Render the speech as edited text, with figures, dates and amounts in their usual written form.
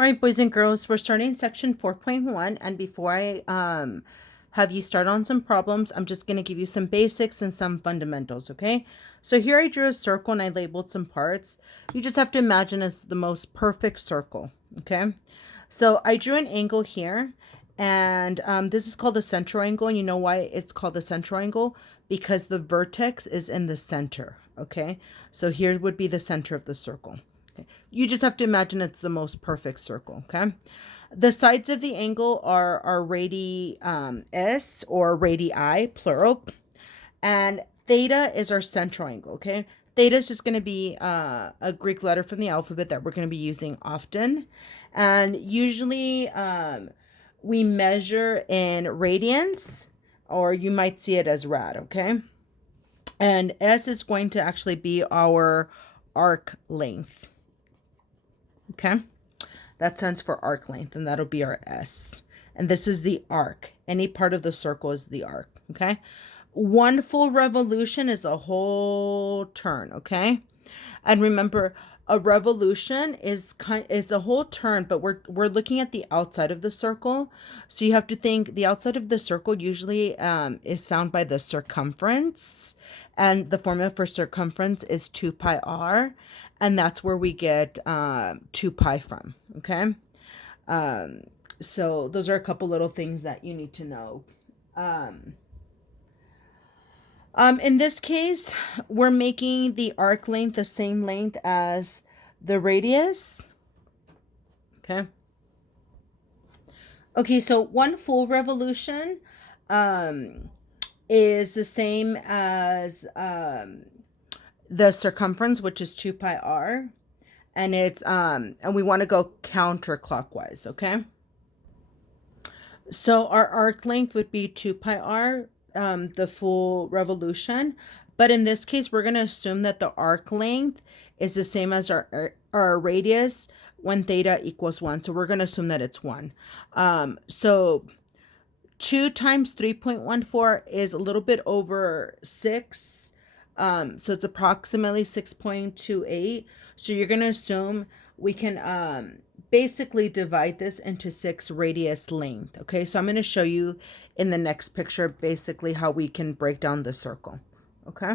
All right, boys and girls, we're starting section 4.1. And before I have you start on some problems, I'm just going to give you some basics and some fundamentals, okay? So here I drew a circle and I labeled some parts. You just have to imagine it's the most perfect circle, okay? So I drew an angle here, and this is called a central angle. And you know why it's called a central angle? Because the vertex is in the center, okay? So here would be the center of the circle. Okay. You just have to imagine it's the most perfect circle, okay? The sides of the angle are radii S or radii, plural. And theta is our central angle, okay? Theta is just going to be a Greek letter from the alphabet that we're going to be using often. And usually we measure in radians, or you might see it as rad, okay? And S is going to actually be our arc length, okay? That stands for arc length, and that'll be our S. And this is the arc. Any part of the circle is the arc, okay? One full revolution is a whole turn, okay? And remember, a revolution is a whole turn, but we're looking at the outside of the circle. So you have to think the outside of the circle usually is found by the circumference, and the formula for circumference is 2 pi r, and that's where we get 2 pi from, okay? So those are a couple little things that you need to know. In this case, we're making the arc length the same length as the radius. Okay. Okay, so one full revolution is the same as the circumference, which is 2 pi r. And it's and we want to go counterclockwise, okay? So our arc length would be 2 pi r, the full revolution. But in this case, we're going to assume that the arc length is the same as our radius when theta equals 1. So we're going to assume that it's 1. So 2 times 3.14 is a little bit over 6. So it's approximately 6.28. So you're going to assume we can basically divide this into 6 radius length. Okay, so I'm going to show you in the next picture basically how we can break down the circle. Okay.